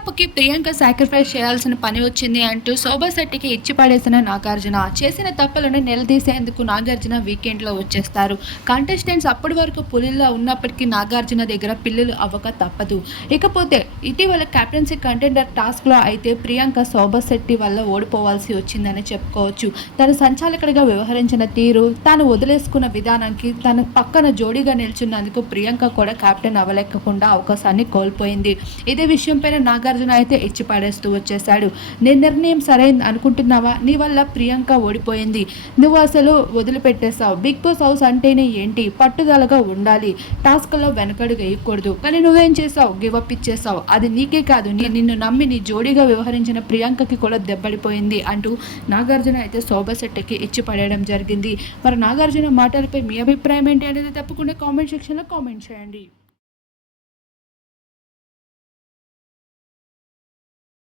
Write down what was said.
తప్పుకి ప్రియాంక సాక్రిఫైస్ చేయాల్సిన పని వచ్చింది అంటూ శోభా శెట్టికి ఇచ్చి పడేసిన నాగార్జున. చేసిన తప్పులను నిలదీసేందుకు నాగార్జున వీకెండ్లో వచ్చేస్తారు. కంటెస్టెంట్స్ అప్పటి వరకు పులిల్లో ఉన్నప్పటికీ నాగార్జున దగ్గర పిల్లలు అవ్వక తప్పదు. ఇకపోతే ఇటీవల కెప్టెన్సీ కంటెండర్ టాస్క్లో అయితే ప్రియాంక శోభా శెట్టి వల్ల ఓడిపోవాల్సి వచ్చిందని చెప్పుకోవచ్చు. తన సంచాలకుడిగా వ్యవహరించిన తీరు తాను వదిలేసుకున్న విధానానికి తన పక్కన జోడీగా నిల్చున్నందుకు ప్రియాంక కూడా కెప్టెన్ అవ్వలేకుండా అవకాశాన్ని కోల్పోయింది. ఇదే విషయంపైన నాగార్జున అయితే ఇచ్చి పడేస్తూ వచ్చేశాడు. నీ నిర్ణయం సరైంది అనుకుంటున్నావా? నీ వల్ల ప్రియాంక ఓడిపోయింది. నువ్వు అసలు వదిలిపెట్టేశావు. బిగ్ బాస్ హౌస్ అంటేనే ఏంటి? పట్టుదలగా ఉండాలి. టాస్క్లో వెనకడుగు వేయకూడదు. కానీ నువ్వేం చేసావు గివప్ ఇచ్చేసావు అది నీకే కాదు. నీ నిన్ను నమ్మి నీ జోడీగా వ్యవహరించిన ప్రియాంకకి కూడా దెబ్బడిపోయింది అంటూ నాగార్జున అయితే శోభా శెట్టికి ఇచ్చి పడేయడం జరిగింది. మరి నాగార్జున మాటలపై మీ అభిప్రాయం ఏంటి అనేది తప్పకుండా కామెంట్ సెక్షన్లో కామెంట్ చేయండి.